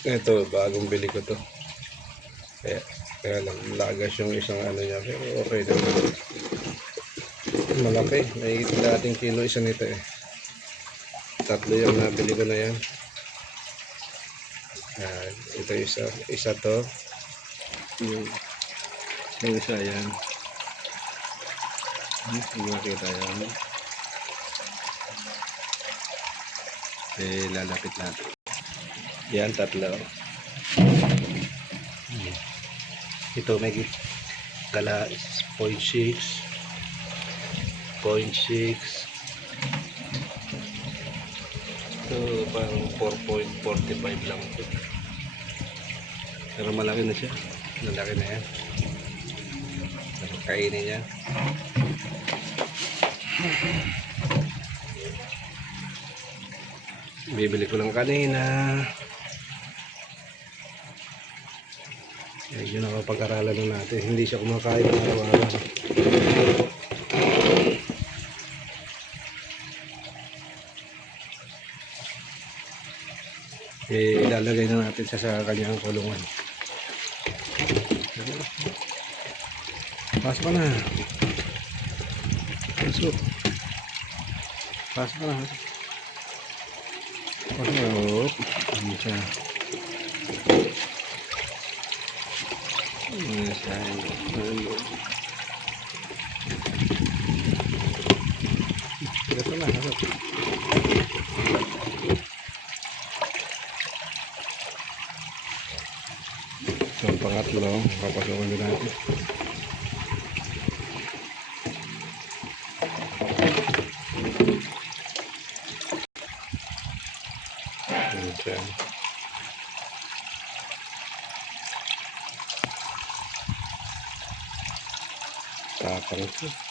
Ito, bagong bili ko to. Kaya lang, lagas yung isang ano niya. Pero okay naman. Malaki. May dating kilo isa nito eh. Tatlo yung nabili ko na yan. Ito isa to. Yung isa yan. Hindi makita yan. Lalapit natin. Yan, tatlo. Ito may kala 0.6 0.6. Ito parang 4.45 lang ito. Pero malaki na siya. Malaki na yan. Kainin niya. Bibili ko lang kanina. Yun ang pag-aralan na natin. Hindi siya kumakain ng araw-araw. Ilalagay na natin siya sa kanyang kulungan. Pasok ka na. Pasok. Pasok ka na. Pasok na. Ano siya? Ano siya? Ito na. Pasok. So, ang pangatlo, papasokan din natin. Ayan siya. Tapang ito.